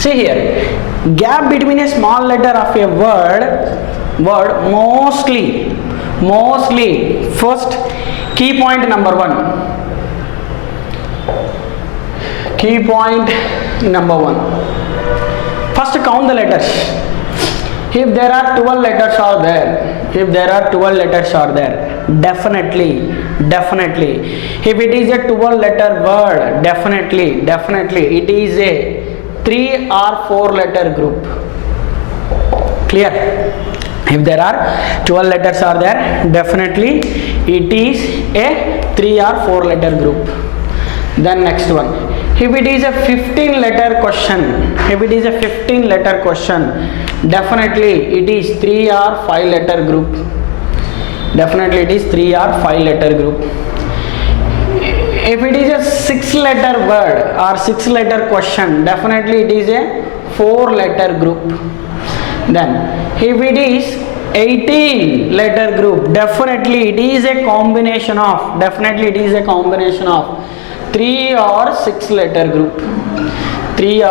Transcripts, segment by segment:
See here, gap between a small letter of a word mostly first key point number 1. Key point number 1. First count the letters. If there are 12 letters are there, definitely, if it is a 12 letter word, definitely it is a 3 or 4 letter group. Clear? If there are 12 letters are there, definitely it is a 3 or 4 letter group. Then next one, if it is a 15 letter question, definitely it is 3 or 5 letter group. If it is a 6 letter word or 6 letter question, definitely it is a 4 letter group. Then if it is 18 letter group, definitely it is a combination of 3 or 6 letter group. Then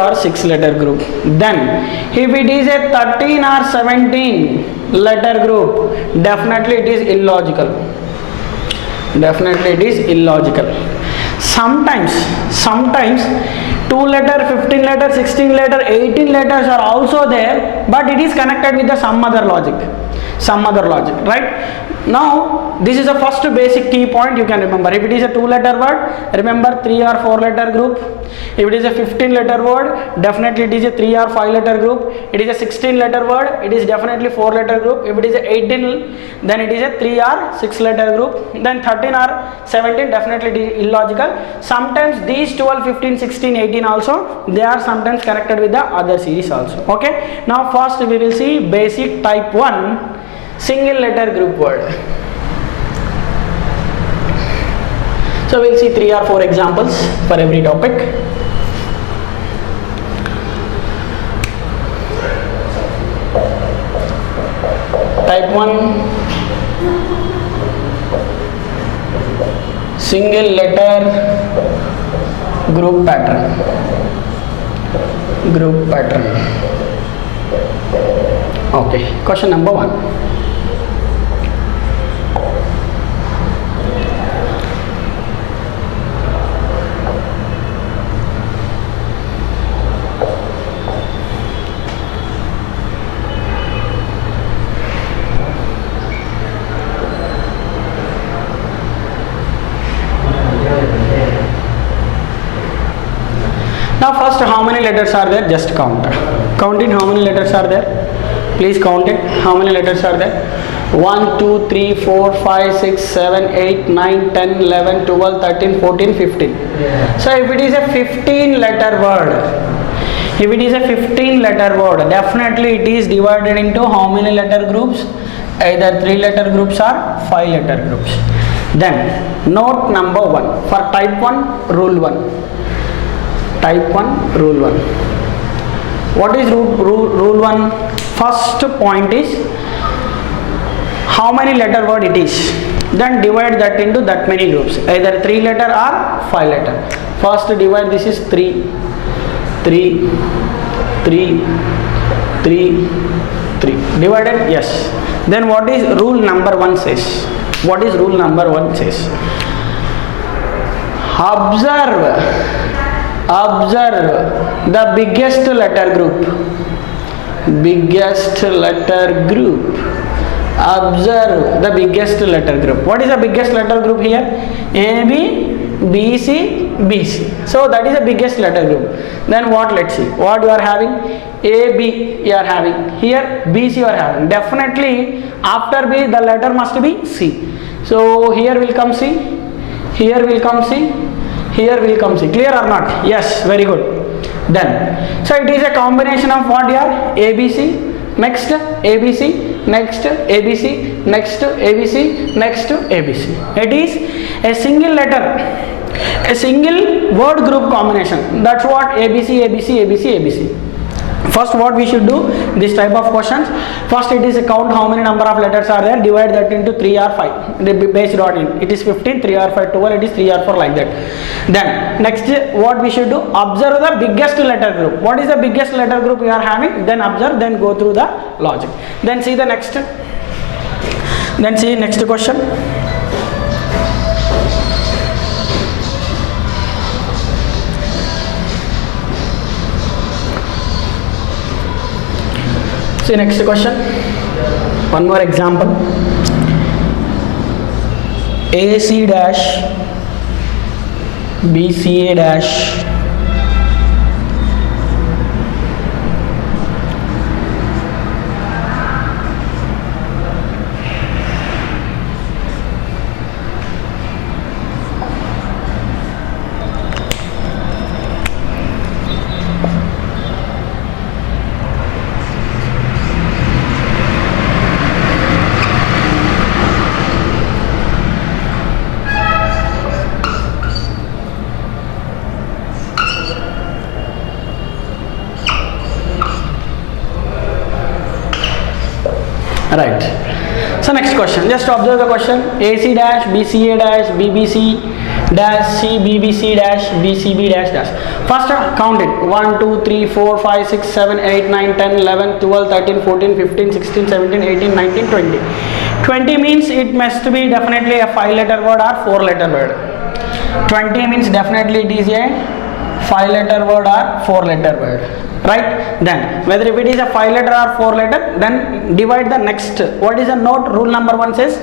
if it is a 13 or 17 letter group, definitely it is illogical. Sometimes 2 letter, 15 letter, 16 letter, 18 letters are also there, but it is connected with the some other logic, right? Now this is the first basic key point you can remember. If it is a 2 letter word, remember 3 or 4 letter group. If it is a 15 letter word, definitely it is a 3 or 5 letter group. It is a 16 letter word, it is definitely 4 letter group. If it is a 18, then it is a 3 or 6 letter group. Then 13 or 17, definitely it is illogical. Sometimes these 12, 15, 16, 18 also, they are sometimes connected with the other series also. Okay, now first we will see basic type 1 single letter group word. So we will see 3 or 4 examples for every topic. Type 1 single letter group pattern. Okay, question number 1. Now first, how many letters are there? Just count it. How many letters are there? Please count it. How many letters are there? 1, 2, 3, 4, 5, 6, 7, 8, 9, 10, 11, 12, 13, 14, 15. So if it is a 15 letter word, definitely it is divided into how many letter groups? Either 3 letter groups or 5 letter groups. Then note number 1 for type 1, rule 1. What is rule 1? First point is how many letter word it is, then divide that into that many groups, either 3 letter or 5 letter. First divide, this is 3. Divided? Yes. Then what is rule number 1 says? Observe the biggest letter group. Observe the biggest letter group. What is the biggest letter group here? A, B, B, C, B, C. So that is the biggest letter group. Then what? Let's see. What you are having? A, B you are having. Here B, C you are having. Definitely after B the letter must be C. So here will come C. Here will come C. Here will come C. Clear or not? Yes, very good. Then, so it is a combination of what here? ABC, next ABC, next ABC, next ABC, next ABC. It is a single letter, a single word group combination. That's what ABC, ABC, ABC, ABC. First, what we should do this type of questions, first it is a count how many number of letters are there, divide that into 3 or 5 based on it is 15, 3 or 5 12, it is 3 or 4 like that. Then next what we should do, observe the biggest letter group. What is the biggest letter group you are having, then observe, then go through the logic, then see the next question. See next question, one more example. AC dash BCA dash right. So next question, just observe the question. AC dash BCA dash BBC dash CBBC dash BCB dash dash. First count it, 1 2 3 4 5 6 7 8 9 10 11 12 13 14 15 16 17 18 19 20. 20 means it must be definitely a 5 letter word or 4 letter word. 20 means definitely it is a 5 letter word or 4 letter word, right? Then whether if it is a 5 letter or 4 letter, then divide the next. What is the note? Rule number 1 says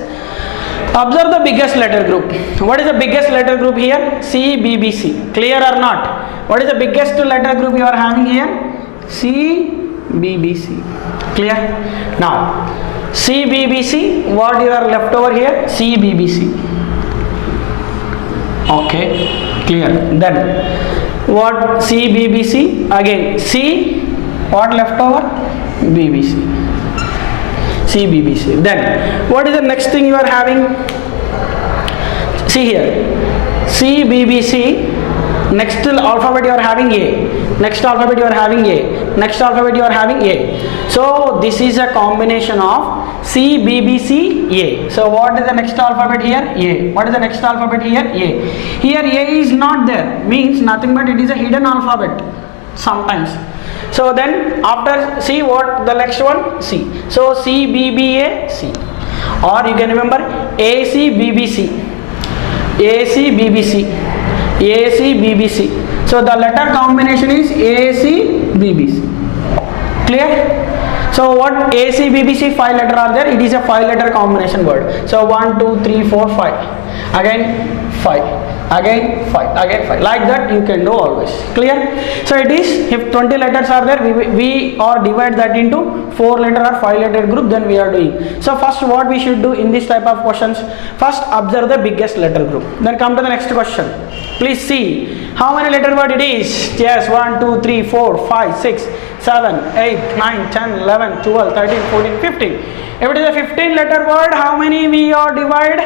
observe the biggest letter group. What is the biggest letter group here? CBBC. Clear or not? What is the biggest letter group you are having here? CBBC. Clear? Now CBBC, what you are left over here? CBBC. Okay, clear. Then what? CBBC, again C, what left over? BBC. CBBC. Then what is the next thing you are having? See here, CBBC, next alphabet you are having A, next alphabet you are having A, next alphabet you are having A. So this is a combination of CBBC A. So what is the next alphabet here? A. What is the next alphabet here? A. Here A is not there, means nothing but it is a hidden alphabet sometimes. So then after C, what the next one? C. So CBBA C. Or you can remember ACBBC, ACBBC, ACBBC. So the letter combination is ACBBC. Clear? So what? ACBBC 5 letter are there, it is a 5 letter combination word. So 1 2 3 4 5, again 5, again 5, again 5, like that you can do always. Clear? So it is, if 20 letters are there, we or divide that into 4 letter or 5 letter group, then we are doing. So first what we should do in this type of questions, first observe the biggest letter group, then come to the next question. Please see how many letter word it is. Yes, 1 2 3 4 5 6 7 8 9 10 11 12 13 14 15. If it is a 15 letter word, how many we are divide?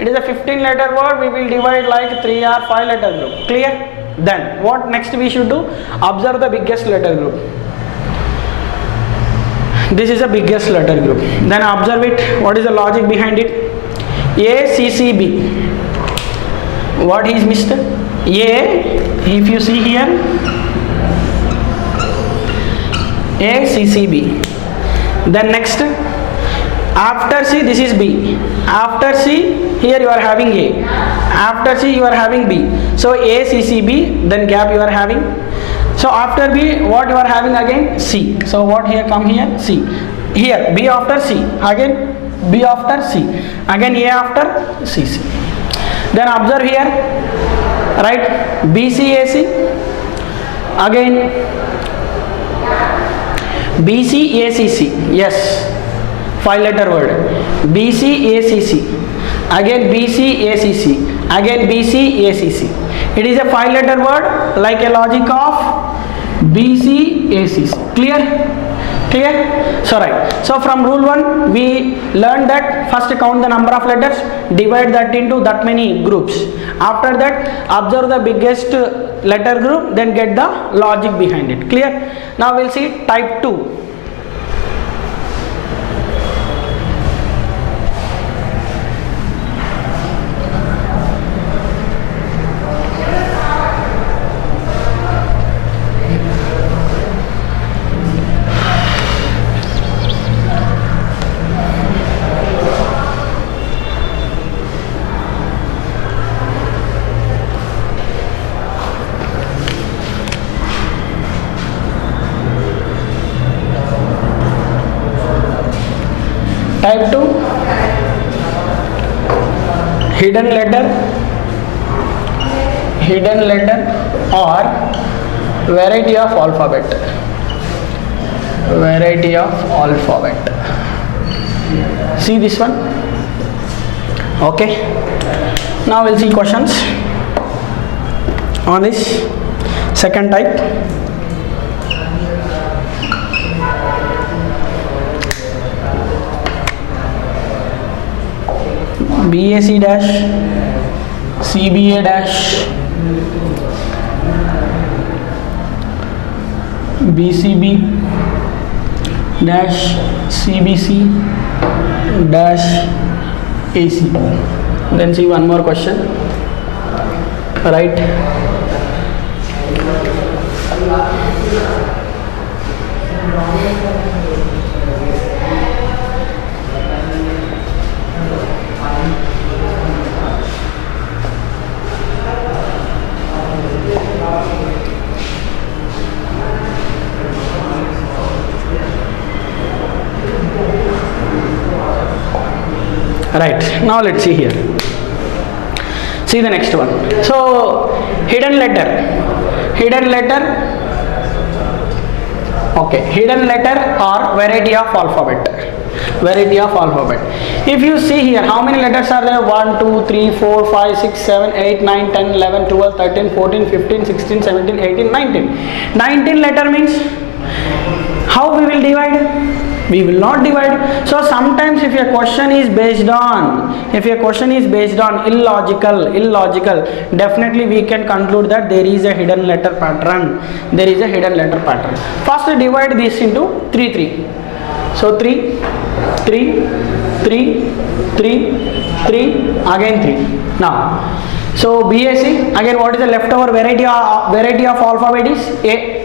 It is a 15 letter word, we will divide like 3 or 5 letter group. Clear? Then what next we should do? Observe the biggest letter group. This is the biggest letter group. Then observe it. What is the logic behind it? ACCB. What is missed? A, if you see here, ACCB. Then next, after C, this is B. After C, here you are having A. After C, you are having B. So ACCB, then gap you are having. So after B, what you are having again? C. So what here come here? C. Here B after C. Again B after C. Again A after CC. Then observe here, right? BCAC. Again BCACC. Yes, 5 letter word. BCACC. Again BCACC. Again BCACC. It is a 5 letter word, like a logic of BCACC. Clear? Clear? So right. So from rule 1 we learned that first count the number of letters, divide that into that many groups. After that observe the biggest letter group, then get the logic behind it. Clear? Now we'll see type 2. Type 2, hidden letter or variety of alphabet. See this one? Okay. Now we'll see questions on this second type. BAC dash, CBA dash, BCB dash, CBC dash, AC. Then see one more question. Right. Right, now let's see here. See the next one. So hidden letter. Okay, hidden letter or variety of alphabet. If you see here, how many letters are there? 1, 2, 3, 4, 5, 6, 7, 8, 9, 10, 11, 12, 13, 14, 15, 16, 17, 18, 19. 19 letter means how we will divide? We will not divide. So sometimes if your question is based on illogical, definitely we can conclude that there is a hidden letter pattern. First divide this into 3. So 3, 3, 3, 3, 3, again 3. Now, so BAC, again what is the leftover variety of alphabet is A.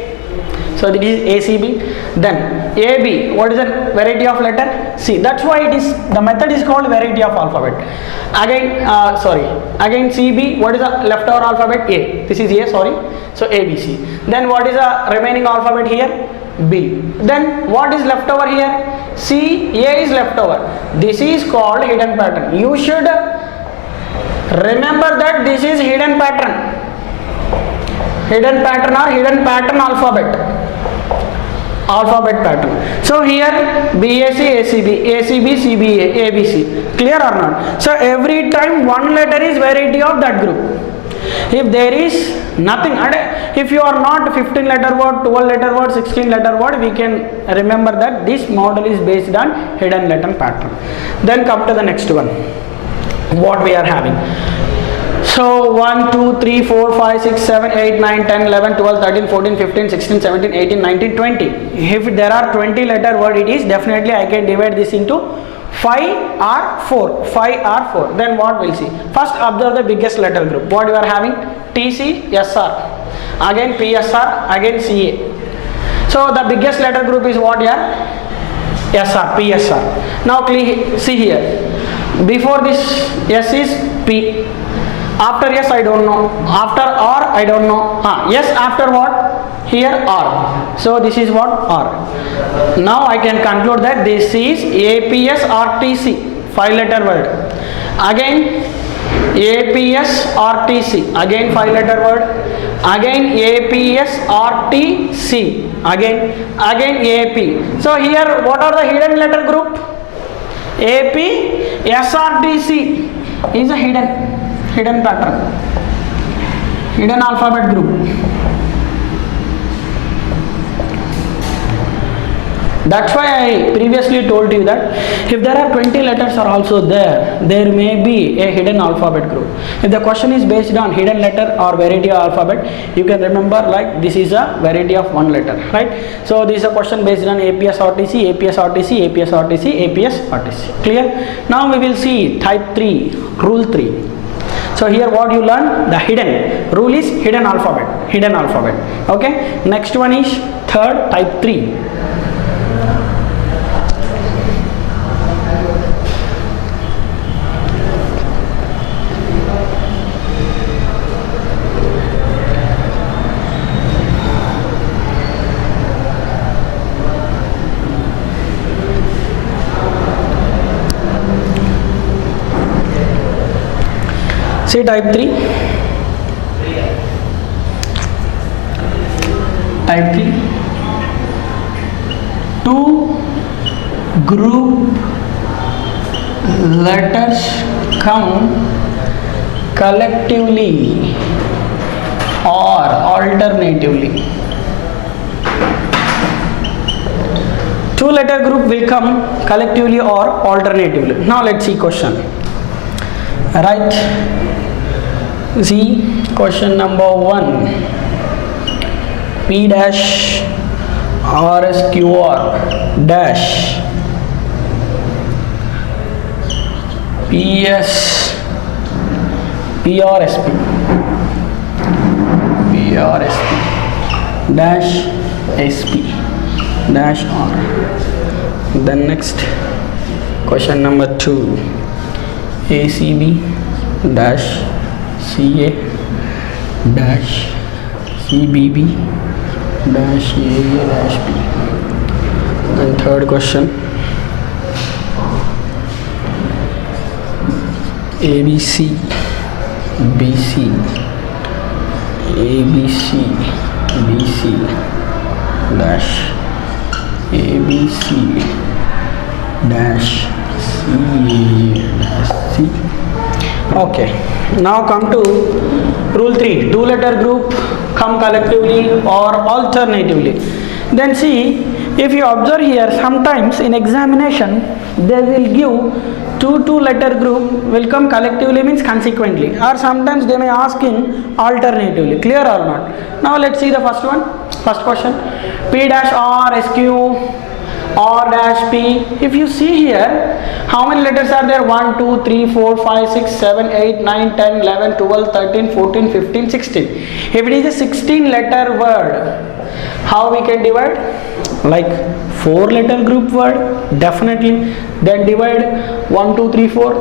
So this is ACB. Then AB, what is the variety of letter? C. That's why the method is called variety of alphabet. Again CB, what is the leftover alphabet? A. This is A, sorry. So ABC. Then what is the remaining alphabet here? B. Then what is left over here? C. A is left over. This is called hidden pattern. You should remember that this is hidden pattern. Hidden pattern or hidden pattern alphabet pattern. So here BAC, ACB, ACB, CBA, ABC. Clear or not? So every time one letter is variety of that group. If there is nothing, if you are not 15 letter word, 12 letter word, 16 letter word, we can remember that this model is based on hidden letter pattern. Then come to the next one, what we are having. So 1, 2, 3, 4, 5, 6, 7, 8, 9, 10, 11, 12, 13, 14, 15, 16, 17, 18, 19, 20. If there are 20 letter word, it is definitely I can divide this into 5 or 4. 5 or 4. Then what we'll see? First observe the biggest letter group. What you are having? TC, SR. Again PSR, again CA. So the biggest letter group is what here? SR, PSR. Now see here. Before this S is P. After S I don't know. After R I don't know. Yes after what? Here R. So this is what? R. Now I can conclude that this is APS RTC. 5 letter word. Again APS RTC. Again 5 letter word. Again APS RTC. Again AP. So here what are the hidden letter group? AP SRTC is a hidden pattern, hidden alphabet group. That's why I previously told you that if there are 20 letters are also there, there may be a hidden alphabet group. If the question is based on hidden letter or variety of alphabet, you can remember like this is a variety of one letter, right? So this is a question based on APS RTC, APS RTC, APS RTC, APS RTC. Clear? Now we will see type 3, rule 3. So here what you learn, the hidden rule is hidden alphabet. Okay, next one is third, type 3. See type 3. Type 3. Two group letters come collectively or alternatively. Two letter group will come collectively or alternatively. Now let's see question. Right. See question number 1. P dash R S Q R dash P S P R S P P R S P dash S P dash R. Then next question number 2. A C B dash CA dash CBB dash AA dash B. And third question, ABC BC ABC BC dash ABC dash CA dash C. Okay, now come to rule 3. Two letter group come collectively or alternatively. Then see, if you observe here, sometimes in examination they will give two letter group will come collectively means consequently, or sometimes they may ask in alternatively. Clear or not? Now let's see the first one. First question, P dash R S Q R dash P. If you see here, how many letters are there? 1, 2, 3, 4, 5, 6, 7, 8, 9, 10, 11, 12, 13, 14, 15, 16. If it is a 16 letter word, how we can divide? Like 4 letter group word, definitely. Then divide 1, 2, 3, 4,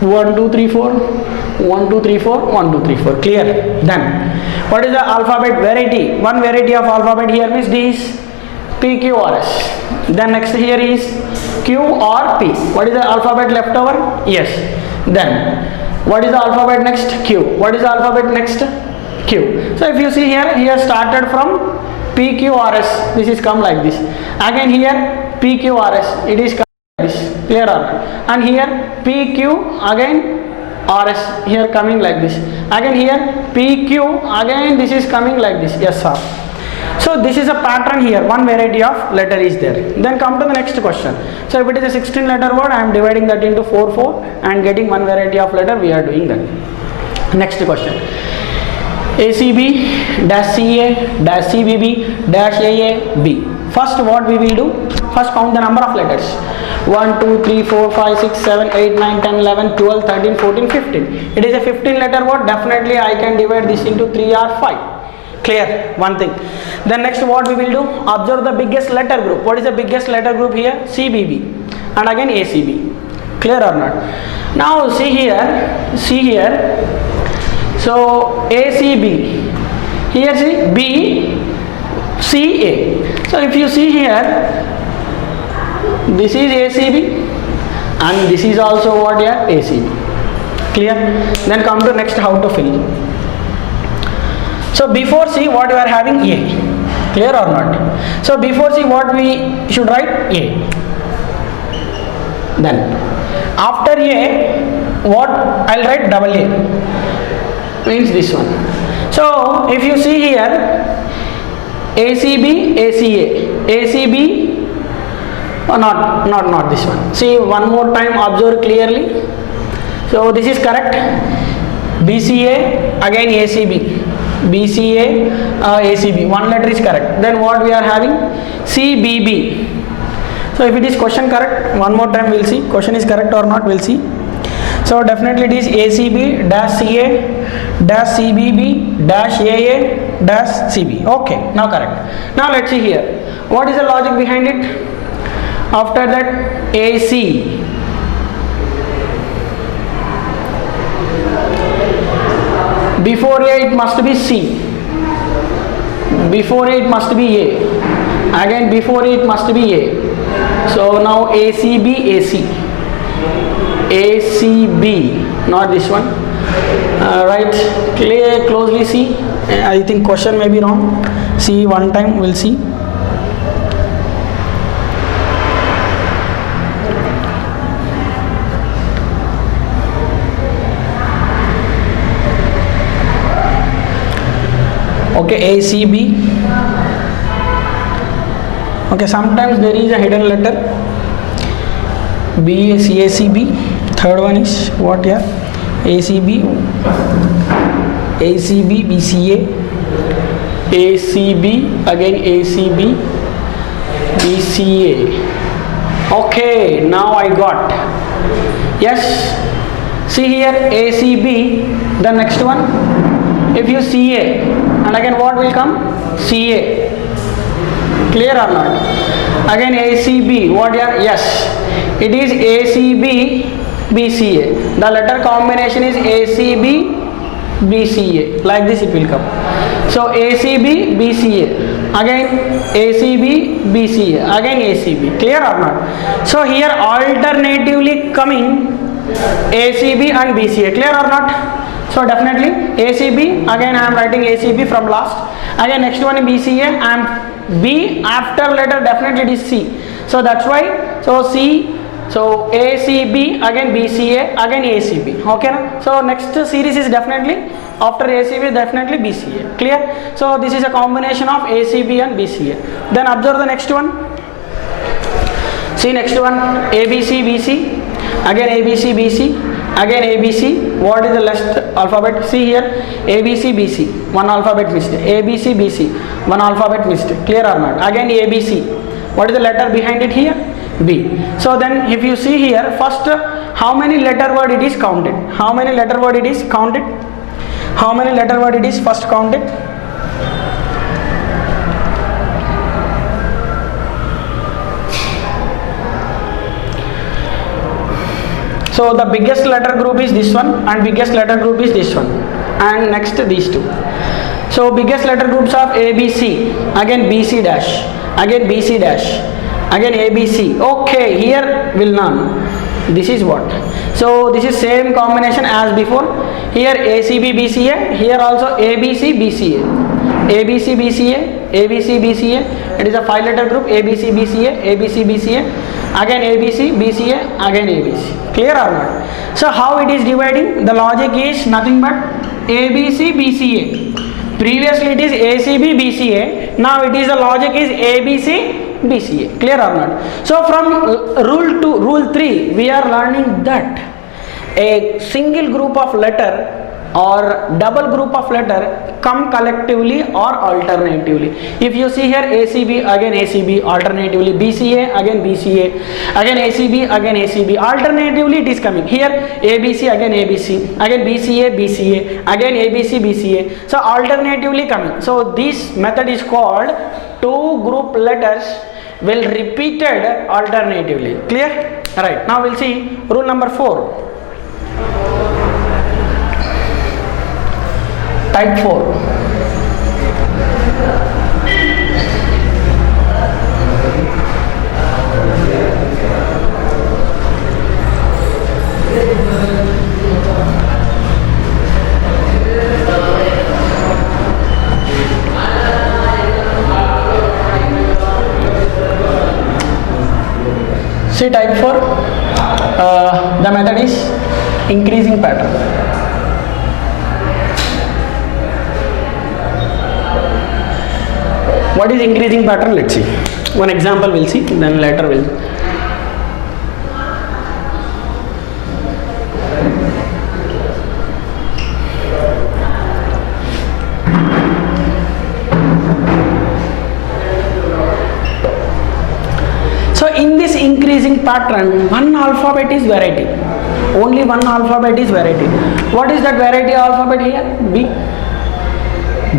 1, 2, 3, 4, 1, 2, 3, 4, 1, 2, 3, 4. Clear? Then, what is the alphabet variety? One variety of alphabet here means this P, Q, R, S. Then next here is Q or P. What is the alphabet left over? Yes. Then what is the alphabet next? Q. What is the alphabet next? Q. So if you see here started from P, Q, R, S. This is come like this. Again here P, Q, R, S. It is come like this. Clear or not? And here P, Q, again R, S. Here coming like this. Again here P, Q, again this is coming like this. Yes, sir. So this is a pattern here, one variety of letter is there. Then come to the next question. So if it is a 16 letter word, I am dividing that into 4 and getting one variety of letter, we are doing that. Next question. ACB dash CA dash CBB dash AA B. First what we will do? First count the number of letters. 1, 2, 3, 4, 5, 6, 7, 8, 9, 10, 11, 12, 13, 14, 15. It is a 15 letter word, definitely I can divide this into 3 or 5. Clear? One thing. Then next what we will do? Observe the biggest letter group. What is the biggest letter group here? CBB and again ACB. Clear or not? Now see here. So ACB. Here see B, C, A. So if you see here, this is ACB and this is also what here? ACB. Clear? Then come to next how to fill. So before C what you are having? A. Clear or not? So before C what we should write? A. Then after A what I'll write? Double A. Means this one. So if you see here ACB, ACA, ACB, or not this one. See one more time, observe clearly. So this is correct. BCA again ACB, BCA ACB, one letter is correct. Then what we are having, CBB. So if it is question correct, one more time we'll see question is correct or not, we'll see. So definitely it is ACB dash CA dash CBB dash AA dash CB. Okay, now correct. Now let's see here, what is the logic behind it? After that, AC, before A it must be C, before A it must be A, again before A it must be A. So now ACB, AC, ACB, not this one. Right, clear, closely see. I think question may be wrong. See one time, we'll see. Okay, ACB. Okay, sometimes there is a hidden letter. BACACB. Third one is what here? ACB, ACB, BCA, ACB, again ACB, BCA. Okay, now I got. Yes. See here, ACB. The next one, if you CA, and again what will come? CA. Clear or not? Again ACB, what here? Yes, it is ACB BCA. The letter combination is ACB BCA. Like this it will come. So ACB BCA, again ACB BCA, again ACB. Clear or not? So here alternatively coming ACB and BCA. Clear or not? So definitely ACB, again I am writing ACB from last. Again next one is BCA, I am B, after letter definitely it is C. So that's why, so C, so ACB, again BCA, again ACB. Okay, so next series is definitely after ACB definitely BCA. Clear? So this is a combination of ACB and BCA. Then observe the next one. See next one, ABC BC, again ABC BC, again ABC. What is the last alphabet? See here, ABC BC, one alphabet mistake. ABC BC, one alphabet mistake. Clear or not? Again ABC. What is the letter behind it here? B. So then if you see here, first how many letter word it is counted? How many letter word it is counted? How many letter word it is first counted? So the biggest letter group is this one and biggest letter group is this one, and next these two. So biggest letter groups of ABC, again BC dash, again BC dash, again ABC. Okay, here will none. This is what? So this is same combination as before. Here ACB BCA, here also ABC BCA, ABC BCA, ABC BCA. It is a 5 letter group. ABC BCA, ABC BCA, again ABC BCA, again ABC. Clear or not? So how it is dividing? The logic is nothing but ABC BCA. Previously it is ACB BCA. Now it is the logic is ABC BCA. Clear or not? So from rule 2, rule 3, we are learning that a single group of letter or double group of letter come collectively or alternatively. If you see here ACB, again ACB, alternatively BCA, again BCA, again ACB, again ACB, alternatively it is coming. Here ABC, again ABC, again BCA, BCA, again ABC, BCA. So alternatively coming. So this method is called two group letters will repeated alternatively. Clear? Right. Now we'll see rule number 4. Type 4. See type 4, the method is increasing pattern. What is increasing pattern? Let's see. One example we'll see, then later we'll this increasing pattern, one alphabet is variety. Only one alphabet is variety. What is that variety alphabet here? B.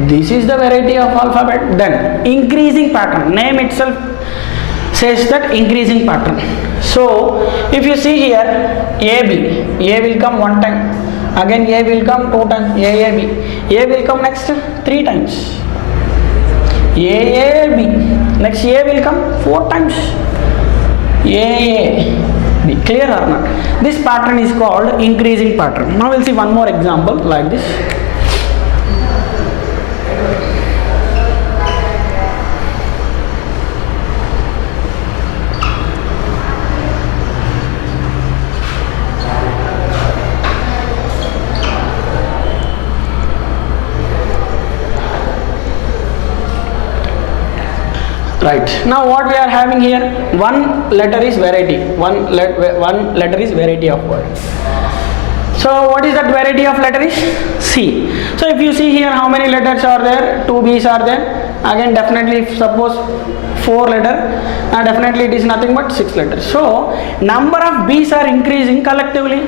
This is the variety of alphabet. Then increasing pattern, name itself says that increasing pattern. So if you see here, AB, A will come one time, again A will come two times, AAB, A will come next three times, AAB, next A will come four times, AAB. Clear or not? This pattern is called increasing pattern. Now we'll see one more example like this. Right, now what we are having here, one letter is variety, one letter is variety of word. So what is that variety of letter is? C. So if you see here how many letters are there, 2 B's are there, again definitely if suppose 4 letter, definitely it is nothing but 6 letters. So number of B's are increasing collectively,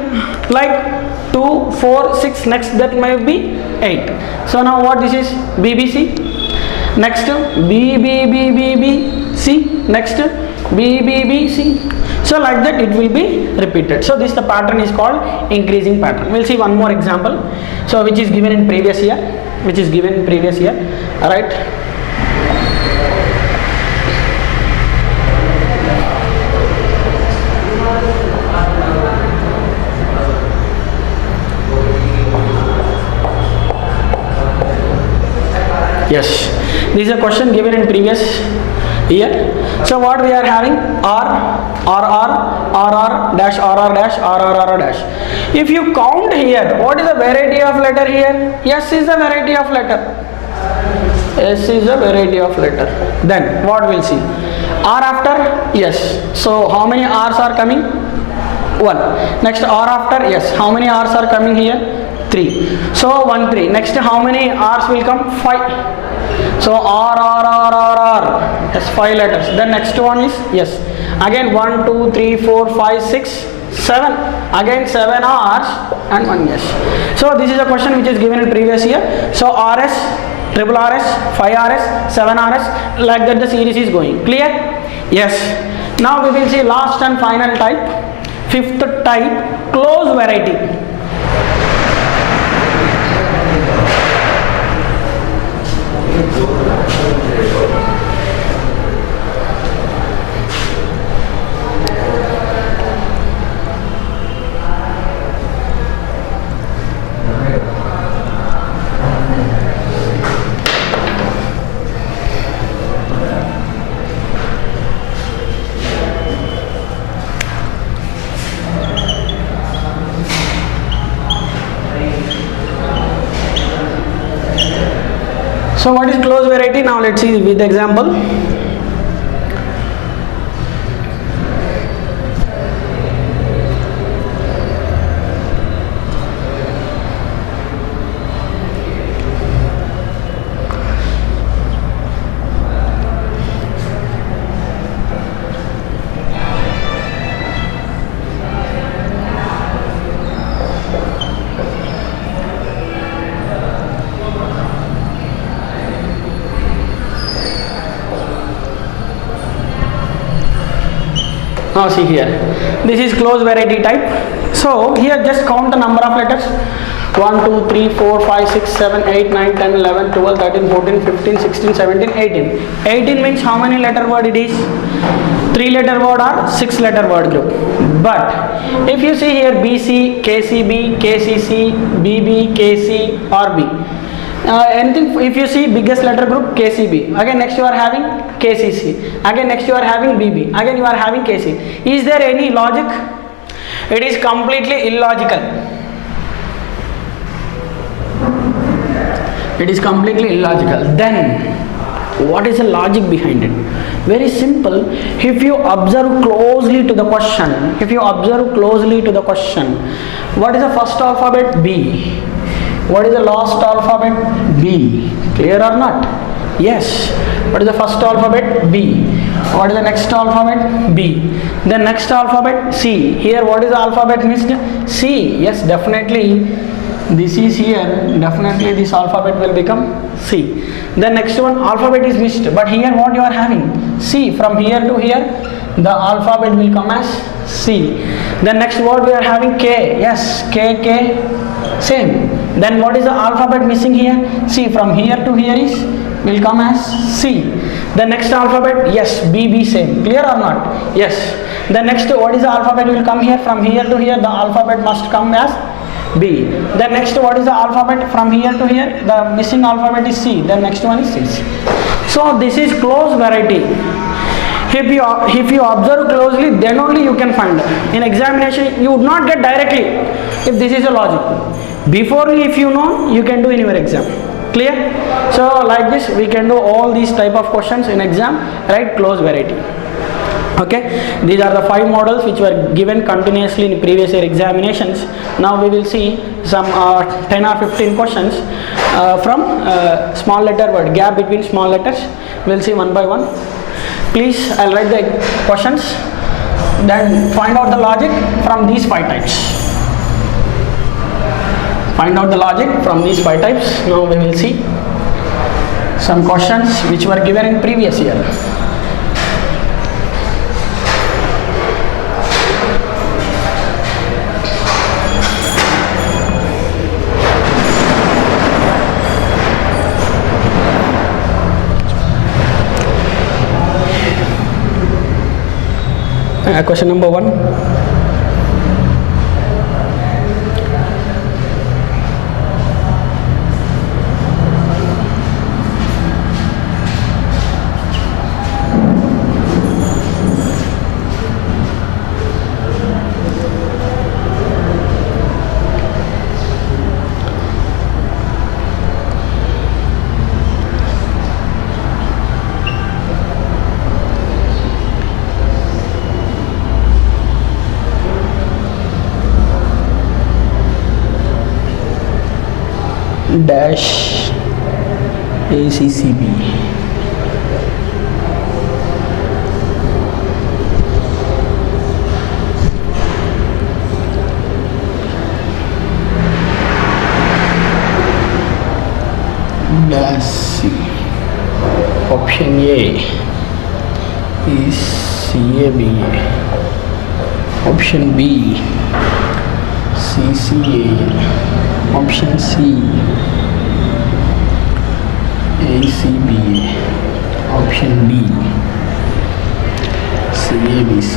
like 2, 4, 6, next that might be 8. So now what this is? BBC. Next B B B B B C, next B B B C. So like that it will be repeated. So this the pattern is called increasing pattern. We'll see one more example. So which is given in previous year, alright. Yes. This is a question given in previous year. So what we are having? R dash R dash. If you count here, what is the variety of letter here? S is the variety of letter. S is the variety of letter. Then what we'll see? R after yes. So how many R's are coming? 1. Next R after yes. How many R's are coming here? 3. So 1 3. Next how many R's will come? 5. So R. Yes, 5 letters. The next one is yes. Again 1, 2, 3, 4, 5, 6, 7. Again 7 R's and 1 yes. So this is a question which is given in previous year. So RS, triple RS, 5 RS, 7 RS, like that the series is going. Clear? Yes. Now we will see last and final type. 5th type, close variety. So what is close variety? Now let's see with example. Now see here, this is close variety type. So here just count the number of letters. 1, 2, 3, 4, 5, 6, 7, 8, 9, 10, 11, 12, 13, 14, 15, 16, 17, 18. 18 means how many letter word it is? 3 letter word or 6 letter word group. But if you see here BC, KCB, KCC, BB, KC or B. Anything if you see biggest letter group KCB, again next you are having KCC, again next you are having BB, again you are having KC. Is there any logic? It is completely illogical. It is completely illogical. Then what is the logic behind it? Very simple. If you observe closely to the question, what is the first alphabet? B. What is the last alphabet? B. Clear or not? Yes. What is the first alphabet? B. What is the next alphabet? B. Then next alphabet C. Here what is the alphabet missed? C. Yes, definitely this is here. Definitely this alphabet will become C. The next one, alphabet is missed, but here what you are having? C. From here to here the alphabet will come as C. The next word we are having K. Yes, K, same. Then what is the alphabet missing here? C. From here to here is will come as C. The next alphabet, yes, B, same. Clear or not? Yes. The next, what is the alphabet will come here? From here to here the alphabet must come as B. The next, what is the alphabet from here to here? The missing alphabet is C. The next one is C. So this is close variety. If you observe closely, then only you can find. In examination, you would not get directly if this is a logic. Before, if you know, you can do in your exam. Clear? So like this, we can do all these type of questions in exam, right? Close variety. Okay, these are the 5 models which were given continuously in previous year examinations. Now we will see some 10 or 15 questions from small letter word, gap between small letters. We will see one by one. Please, I'll write the questions, then find out the logic from these 5 types. Find out the logic from these 5 types. Now we will see some questions which were given in previous year. Question number 1. Dash ACCB. Dash C. Option A is CABA. Option B CCA. Option C ACBA. Option D CABC.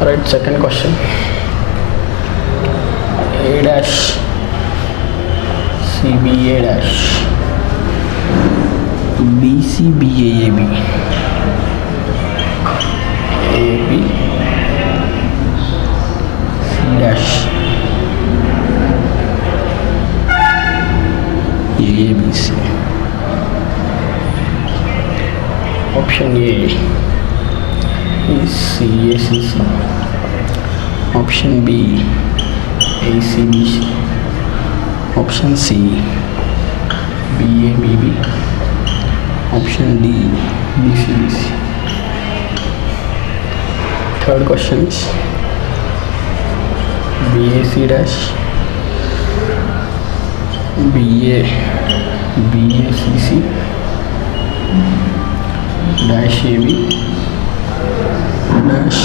Right, second question. A dash CBA dash BCBAAB AB C dash ABC. Option A is CACC. Option B ACBC. Option C BABB. Option D BCBC. Third question is BAC dash BACC dash AB dash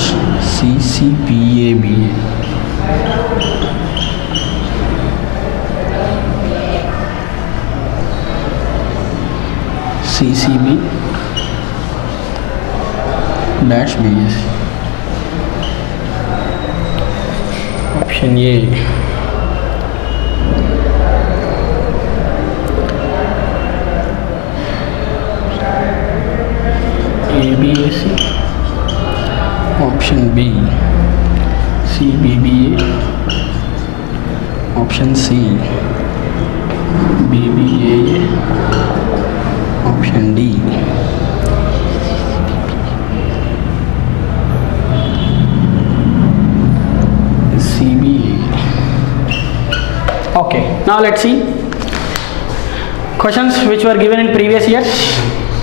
CCBABA. CCB dash BS. Option A ABAC. Option B CBBA. Option C BBAA. Option D CBA. Okay, now let's see questions which were given in previous years.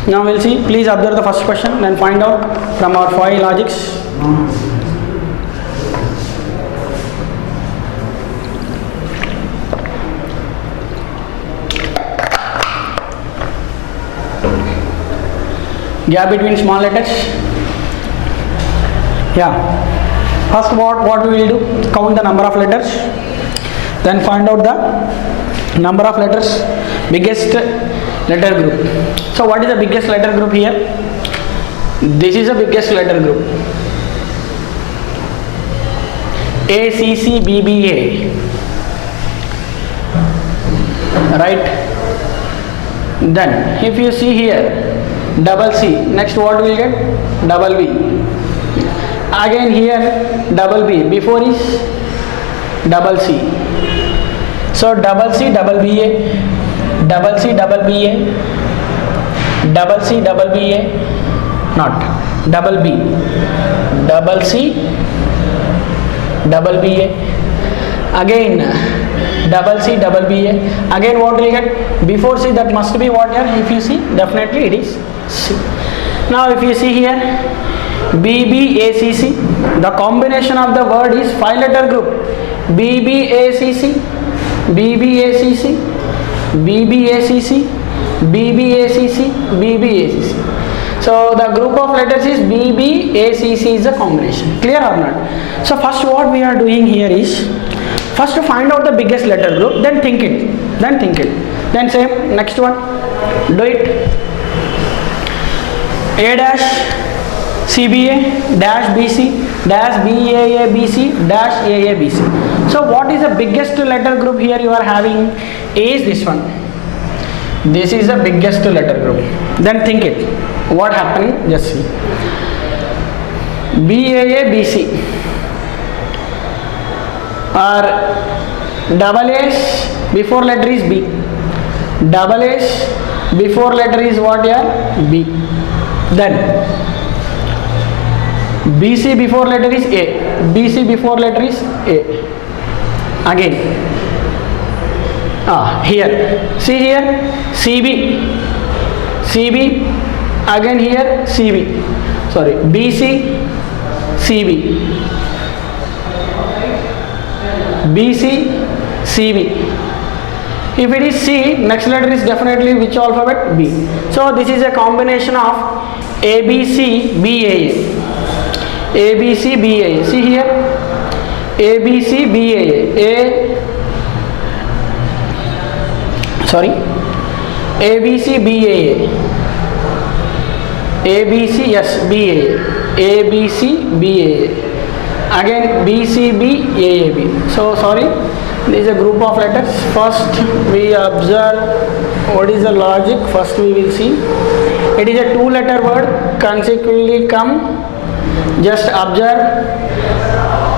Now we'll see. Please observe the first question, then find out from our 5 logics. Gap between small letters. Yeah. First, what we will do? Count the number of letters. Then find out the number of letters. Biggest letter group. So what is the biggest letter group here? This is the biggest letter group. A, C, C, B, B, A. Right? Then if you see here, double C. Next what we will get? Double B. Again here double B. Before is double C. So double C, double B, A. Double C, double B, A. Double C, double B, A. Not double B. Double C, double B, A. Again double C, double B, A. Again what will you get? Before C, that must be what here? If you see, definitely it is C. Now if you see here, B, B, A, C, C. The combination of the word is 5 letter group. B, B, A, C, C. B, B, A, C, C. B, B, A, C, C. B, B, A, C, C. B, B, A, C, C. So the group of letters is B, B, A, C, C is the combination. Clear or not? So first what we are doing here is, first to find out the biggest letter group, then think it. Then same, next one. Do it. A dash CBA dash BC dash BAA BC dash AA BC. So what is the biggest letter group here you are having is this one. This is the biggest letter group. Then think it. What happened? Just see. BAA BC or double S before letter is B. Double S before letter is what here? B. Then BC before letter is A. BC before letter is A. Again. Here. See here. CB. CB. Again here CB. Sorry. BC. CB. BC. CB. If it is C, next letter is definitely which alphabet? B. So this is a combination of ABC, BAA. ABC, BAA. See here. ABC, BAA. ABC, BAA. ABC, yes, BAA. ABC, BAA. Again BCB, AAB. So sorry. This is a group of letters. First we observe what is the logic. First we will see. It is a 2-letter word. Consequently come. Just observe.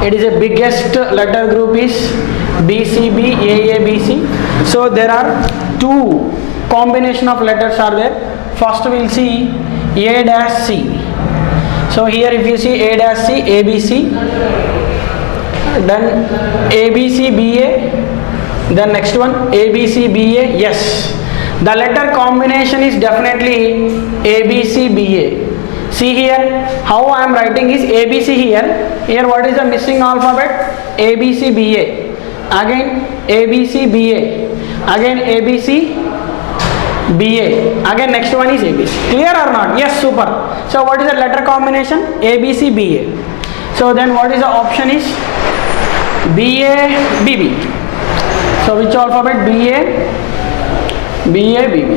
It is a biggest letter group is BCB, AABC. So there are 2 combination of letters are there. First we will see A dash C. So here if you see A dash C, ABC. Then ABC, BA. Then next one ABC, BA. Yes, the letter combination is definitely ABC, BA. See here how I am writing is ABC here. Here what is the missing alphabet? ABC, BA. Again ABC, BA. Again ABC, BA. Again next one is ABC. Clear or not? Yes, super. So what is the letter combination? ABC, BA. So then what is the option is? BA, BB. So which alphabet? BA, BA, BB.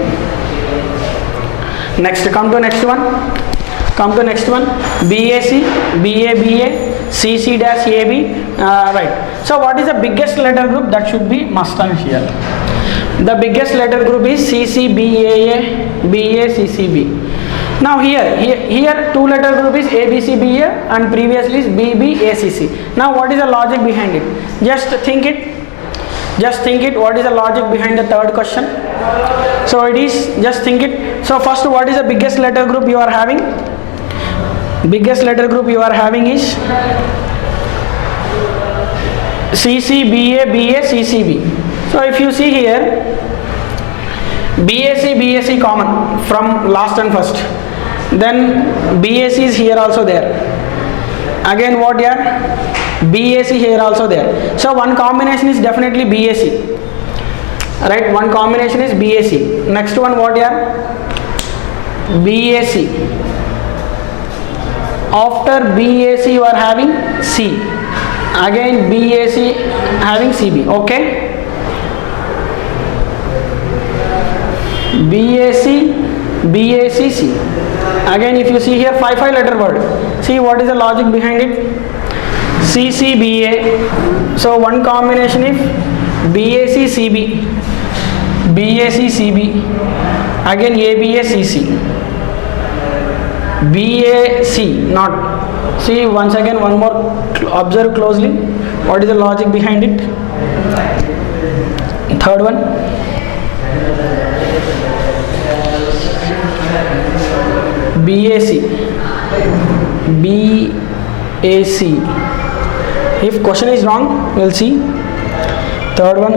Next, come to next one. BAC, BA, BA, CC dash AB. Right. So what is the biggest letter group? That should be must and here. The biggest letter group is CC, BAA, BA, CCB. Now here 2-letter group is ABCBA and previously is BBACC. Now what is the logic behind it? Just think it. What is the logic behind the third question? So it is, just think it. So first, what is the biggest letter group you are having? Biggest letter group you are having is CC, BA, BA, CCB. So if you see here, BAC common from last and first. Then BAC is here also there. Again what here? BAC here also there. So one combination is definitely BAC. Right? One combination is BAC. Next one what here? BAC. After BAC you are having C. Again BAC having CB. Okay? BAC, C. Again if you see here 5 letter word. See what is the logic behind it? CCBA. So one combination is BAC, CB. BAC, CB. Again ABA, CC. BAC, not. See once again one more, observe closely. What is the logic behind it? Third one. BAC. If question is wrong, we'll see. Third one.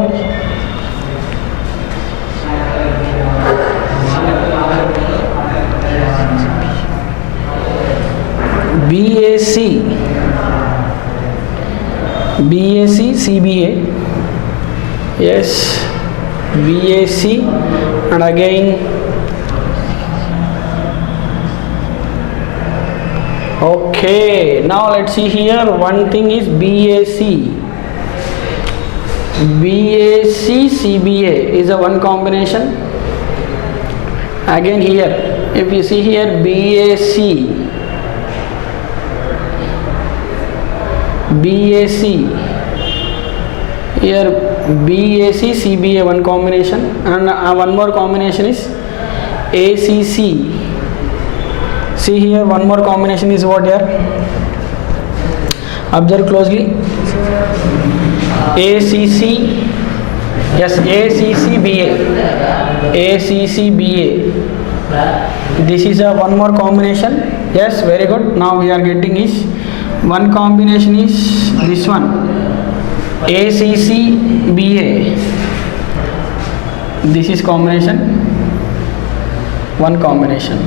BAC, CBA. Yes, BAC, and again okay. Now let's see here. One thing is BAC, CBA is a one combination. Again here, if you see here BAC, here BAC, CBA one combination, and one more combination is ACC. See here one more combination is what here? Observe closely. ACC. Yes, ACCBA. This is a one more combination. Yes, very good. Now we are getting is one combination is this one. ACCBA. This is combination. One combination.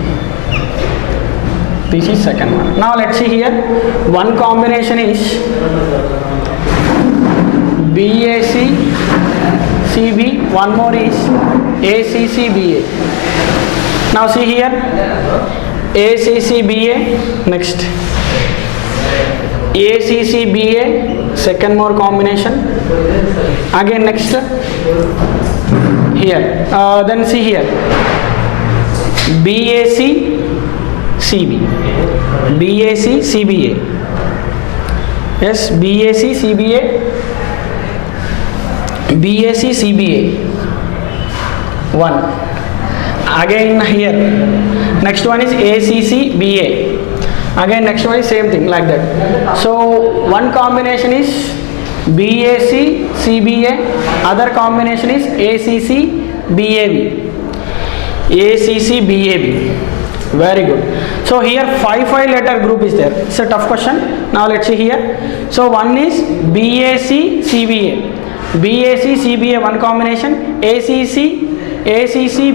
This is second one. Now let's see here. One combination is BAC, CB. One more is ACCBA. Now see here. ACCBA. Next. ACCBA. Second more combination. Again next. Here. Then see here. BAC. CB. BAC, CBA. Yes, BAC, CBA. BAC, CBA. One. Again here. Next one is ACC, BA. Again next one is same thing like that. So one combination is BAC, CBA. Other combination is ACC, BAB. ACC, BAB. Very good. So here 5 letter group is there. It's a tough question. Now let's see here. So one is BAC, CBA. BAC, CBA one combination. ACC,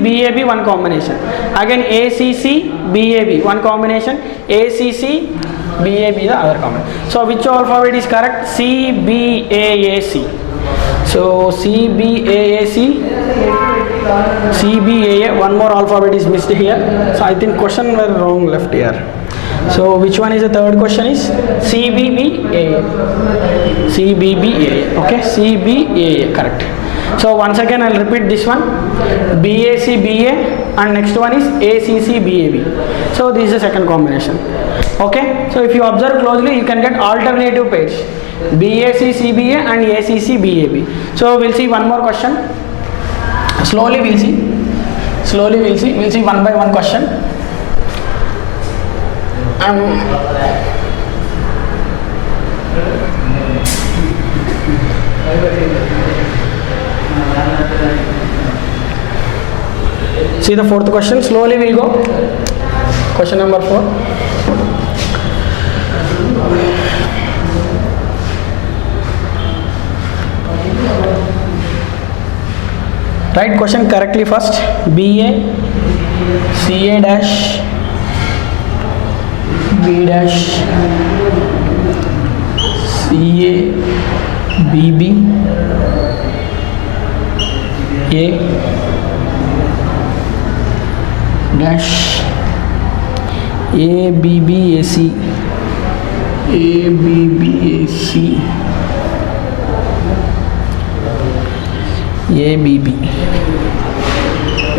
BAB one combination. Again ACC, BAB one combination. ACC, BAB the other combination. So which alphabet is correct? CBAAC. So CBAA, one more alphabet is missed here. So I think question were wrong left here. So which one is the third question is CBBA. Okay, CBAA, correct. So once again I'll repeat this one. BAC, BA, and next one is ACC, BAB. So this is the second combination. Okay, so if you observe closely you can get alternative pairs. BAC, CBA and ACC, BAB. So we'll see one more question. Slowly we'll see. We'll see one by one question. See the fourth question. Slowly we'll go. Question number 4. Write question correctly first. BA, CA dash, B dash, CA, BB, A dash, ABB, AC, ABB, AC, ABB,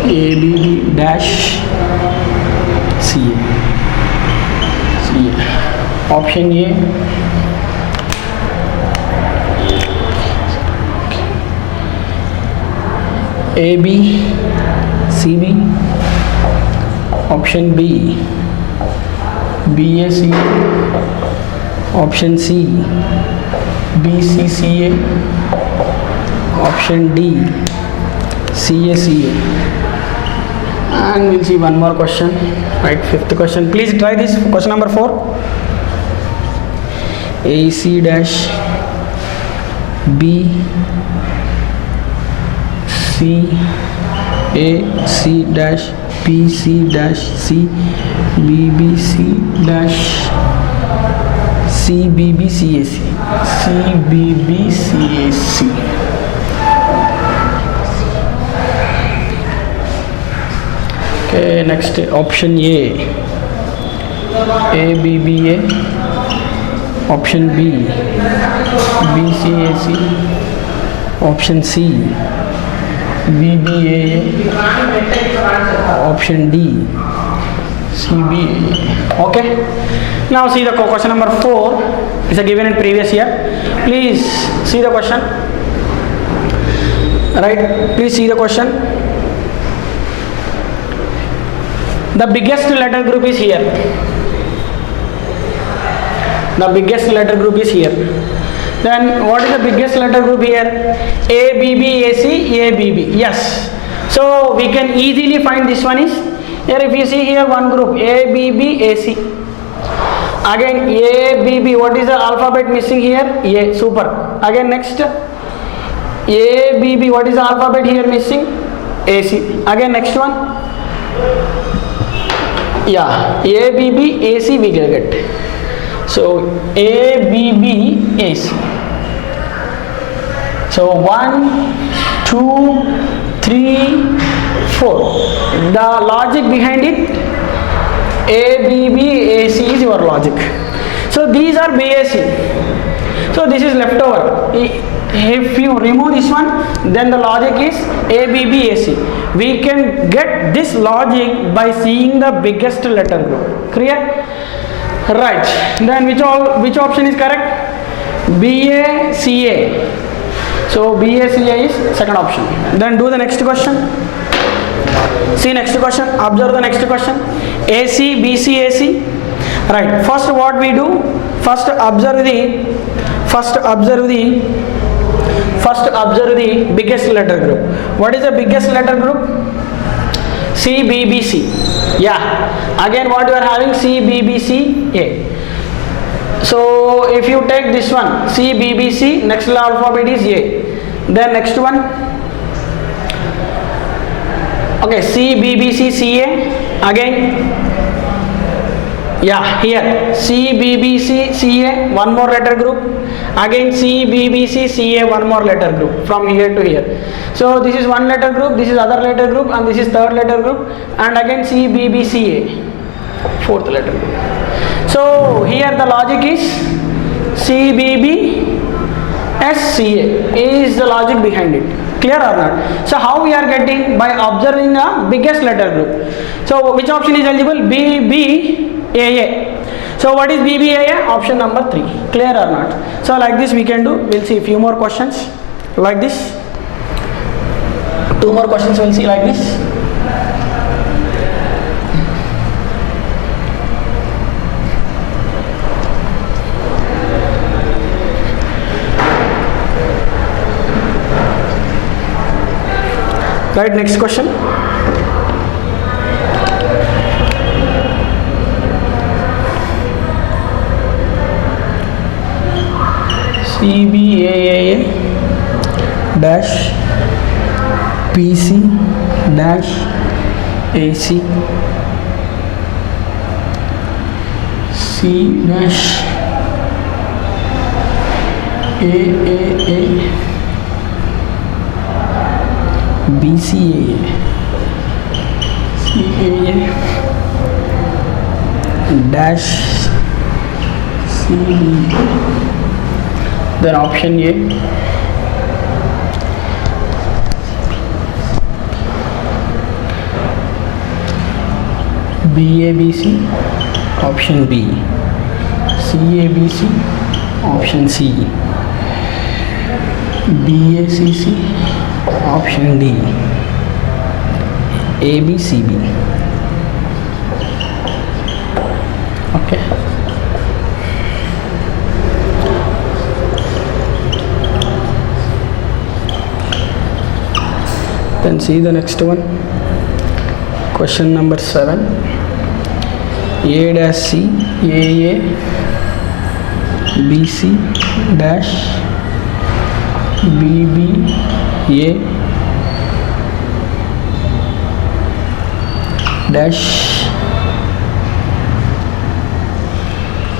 ABB dash, CA, CA. Option A. AB, CB. Option B. BAC. Option C. BCCA. Option D. CACA. And we'll see one more question. Right, fifth question. Please try this. Question number 4. AC dash B C A C dash B C dash C B B C dash C B B C A C C B B C A C. Okay, next option A, ABBA. Option B, BCAC. Option C, BBAA. Option D, CBA. Okay. Now see the question number 4 is given in previous year. Please see the question. Right. Please see the question. The biggest letter group is here. The biggest letter group is here. Then what is the biggest letter group here? ABBAC, ABB. Yes. So we can easily find this one is here. If you see here one group ABBAC. Again ABB. What is the alphabet missing here? A. Super. Again next ABB. What is the alphabet here missing? AC. Again next one. Yeah. ABB AC we will get. So ABB AC. So 1, 2, 3, 4. The logic behind it, ABB AC is your logic. So these are BAC. So this is left over. If you remove this one, then the logic is ABB AC. We can get this logic by seeing the biggest letter group. Clear? Right. Then which option is correct? BACA. So BACA is second option. Then do the next question. See next question. Observe the next question. AC, BC, AC. Right. First what we do? First observe the biggest letter group. What is the biggest letter group? CBBC. Yeah. Again what you are having? CBBCA. So if you take this one CBBC, next alphabet is A. Then next one. Okay, CBBCCA. Again. Yeah, here CBBCCA, one more letter group. Again CBBCCA, one more letter group from here to here. So this is one letter group, this is other letter group, and this is third letter group, and again CBBCA, fourth letter group. So here the logic is CBBSCA is the logic behind it. Clear or not? So how we are getting? By observing the biggest letter group. So which option is eligible? BBAA. So what is BBAA? Option number 3. Clear or not? So like this we can do. We'll see a few more questions like this. 2 more questions we'll see like this. Right, next question. CBAA dash BC dash AC, C dash AAA, BCAA, CAA dash CB. Then option A, BABC, option B, CABC, option C, BACC, option D, ABCB. Okay. Then see the next one. Question number 7. A dash C, AA, BC dash BBA dash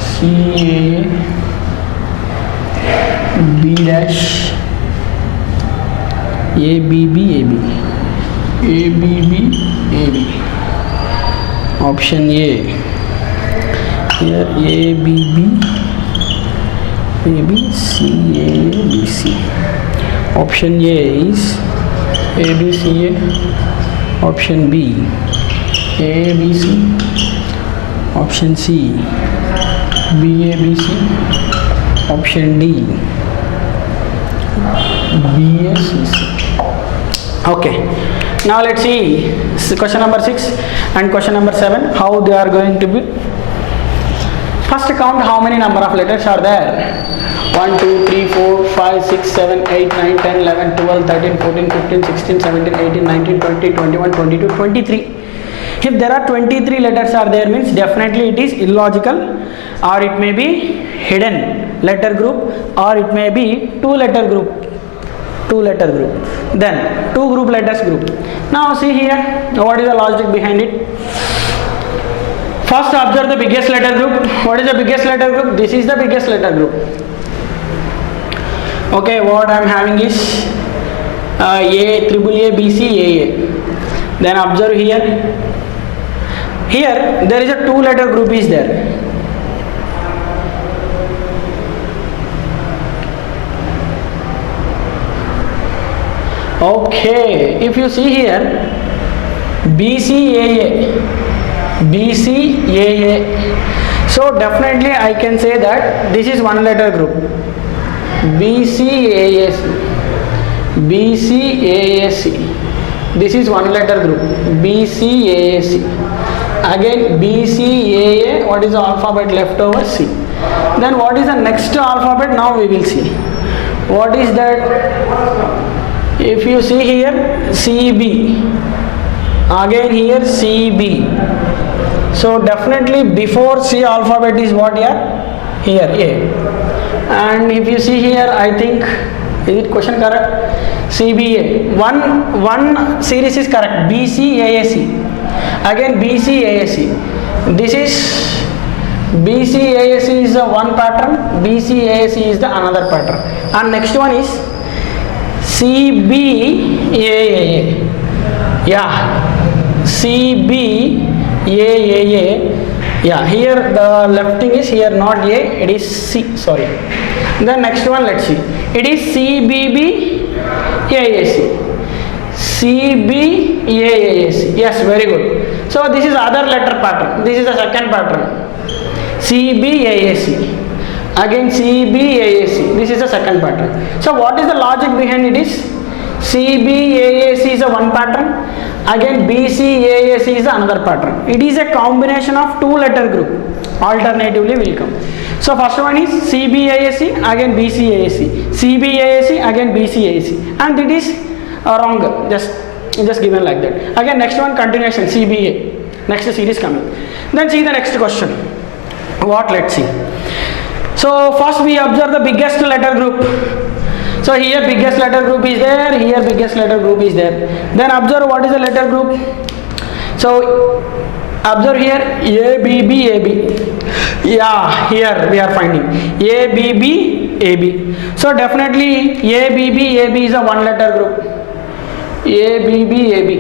CAA B dash ABB option A. Here ABB CABC. Option A is ABCA, option B AABC, option C BABC, option D BACC. Okay, now let's see question number 6 and question number 7, how they are going to be. First count how many number of letters are there. 1, 2, 3, 4, 5, 6, 7, 8, 9, 10, 11, 12, 13, 14, 15, 16, 17, 18, 19, 20, 21, 22, 23. If there are 23 letters are there, means definitely it is illogical, or it may be hidden letter group, or it may be two letter group, then two group letters group. Now see here, what is the logic behind it. First observe the biggest letter group. What is the biggest letter group? This is the biggest letter group. Okay, what I am having is A, triple A, BC, AA. Then observe here. Here there is a two letter group is there. Okay, if you see here BCAA, so definitely I can say that this is one letter group. BCAAC, this is one letter group. BCAAC, again BCAA, what is the alphabet left over? C. Then what is the next alphabet? Now we will see. What is that? If you see here CB, again here CB. So definitely before C alphabet is what here? Here A. And if you see here, I think, is it question correct? CBA. One series is correct. BCAAC. Again BCAAC. This is BCAAC is the one pattern. BCAAC is the another pattern. And next one is CBAA. Yeah, CBAA. Yeah, here the left thing is here not A, it is C. Sorry. The next one, let's see. It is CBBAAC. CBAAC. Yes, very good. So this is other letter pattern. This is the second pattern. CBAAC. Again CBAAC. This is the second pattern. So what is the logic behind it is CBAAC is a one pattern. Again BCAAC is another pattern. It is a combination of two letter group. Alternatively will come. So first one is CBAAC, again BCAAC. CBAAC, again BCAAC. And it is wrong. Just given like that. Again next one continuation CBA. Next series coming. Then see the next question. What? Let's see. So first we observe the biggest letter group. So here biggest letter group is there, here biggest letter group is there. Then observe what is the letter group. So observe here A, B, B, A, B. Yeah, here we are finding A, B, B, A, B. So definitely A, B, B, A, B is a one letter group. A, B, B, A, B.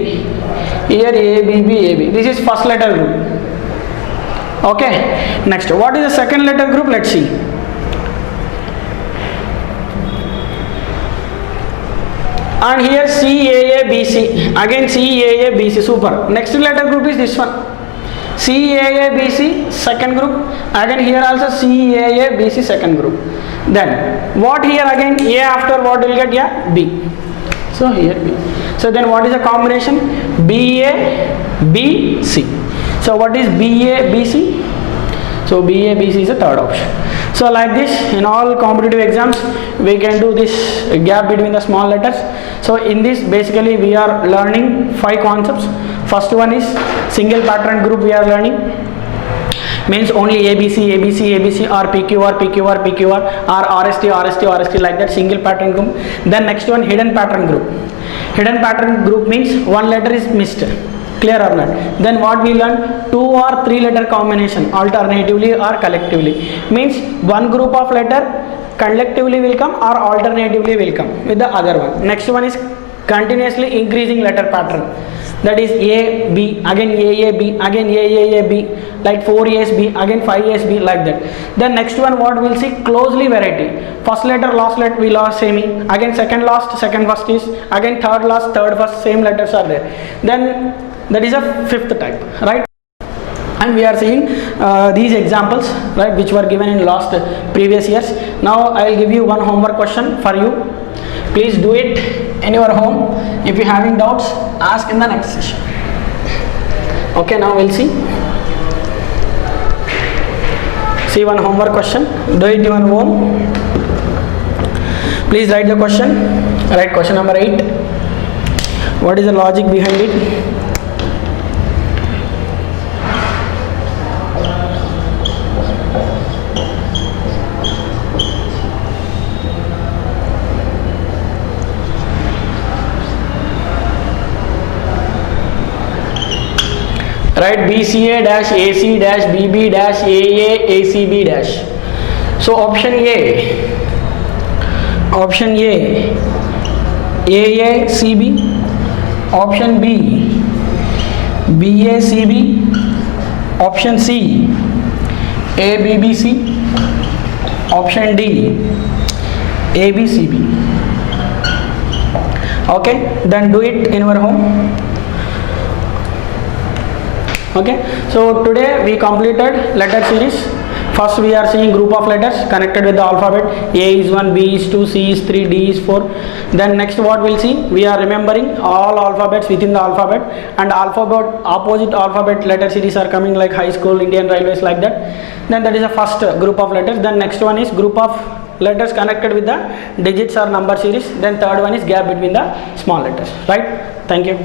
Here A, B, B, A, B. This is first letter group. Okay. Next, what is the second letter group? Let's see. And here C, A, A, B, C. Again C, A, A, B, C. Super. Next letter group is this one. C, A, A, B, C, second group. Again here also C, A, A, B, C, second group. Then what here again? A after what will get? Yeah, B. So here B. So then what is the combination? B, A, B, C. So what is B, A, B, C? So B, A, B, C is the third option. So like this, in all competitive exams, we can do this gap between the small letters. So in this, basically we are learning 5 concepts. First one is single pattern group we are learning. Means only ABC, ABC, ABC or PQR, PQR, PQR or RST, RST, RST, like that, single pattern group. Then next one, hidden pattern group. Hidden pattern group means one letter is missed. Clear or not? Then what we learn? 2 or 3 letter combination, alternatively or collectively. Means one group of letter collectively will come or alternatively will come with the other one. Next one is continuously increasing letter pattern. That is A, B, again A, B, again A, B, like 4 A's B, again 5 A's B, like that. Then next one what we'll see, closely variety. First letter, last letter we lost same. Again second last, second first is. Again third last, third first, same letters are there. Then that is a 5th type, right? And we are seeing these examples, right, which were given in last previous years. Now I will give you one homework question for you. Please do it in your home. If you are having doubts, ask in the next session. Okay, now we'll see. See one homework question. Do it in your home. Please write the question. Write question number 8. What is the logic behind it? Write BCA dash AC dash BB dash AA ACB dash. So option A, AACB, option B, BACB, option C, ABBC, option D, ABCB. Okay, then do it in your home. Okay, so today we completed letter series. First we are seeing group of letters connected with the alphabet. A is 1, B is 2, C is 3, D is 4. Then next what we'll see, we are remembering all alphabets within the alphabet, and alphabet opposite alphabet letter series are coming like high school, Indian Railways, like that. Then that is the first group of letters. Then next one is group of letters connected with the digits or number series. Then third one is gap between the small letters, right? Thank you.